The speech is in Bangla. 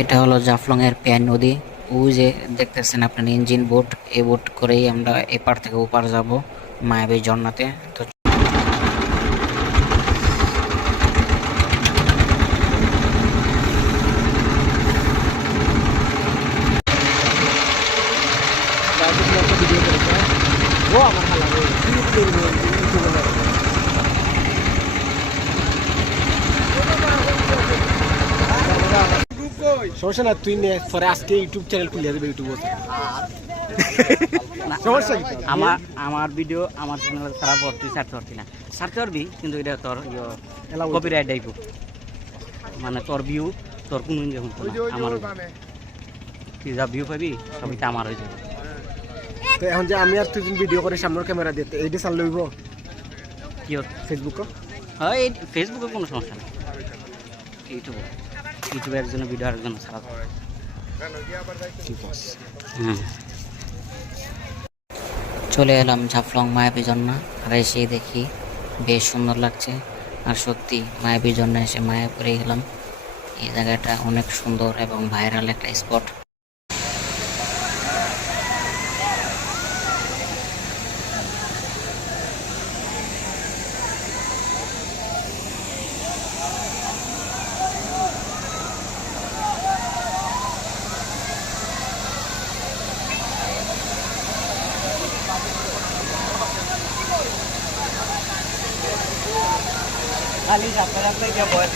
এটা হলো জাফলং এর পেন নদী। ওই যে দেখতেছেন আপনার ইঞ্জিন বোট, এই বোট করেই আমরা এপার থেকে ওপার যাব মায়াবী ঝর্ণাতে। তো সমস্যা না, তুই নে, পরে আজকে ইউটিউব চ্যানেল খুলে দেবে, ইউটিউব সমস্যা কি? আমার আমার ভিডিও আমার চ্যানেলে ছাড়া পর তুই ছাড়তে পারবি না, ছাড়তে পারবি কিন্তু এটা তোর কপিরাইট আইব, মানে তোর ভিউ তোর কোনো যখন আমার তুই যা ভিউ পাবি সবইটা আমার হয়ে যাবে। তো এখন যে আমি আর তুই ভিডিও করে সামনের ক্যামেরা দিয়ে এইটা চাল লইব কি ফেসবুক? হয় এই ফেসবুকে কোনো সমস্যা নেই, ইউটিউবে ইউটিউবে একজনের ভিডিও আরেকজন ছাড়া। চলে এলাম জাফলং মায়াবী ঝর্ণা। আর এসে দেখি বেশ সুন্দর লাগছে। আর সত্যি মায়াবী ঝর্ণা এসে মায়া পড়ে গেলাম। এই জায়গাটা অনেক সুন্দর এবং ভাইরাল একটা স্পট। খালি যাত্রা যাত্রা গিয়ে বয়স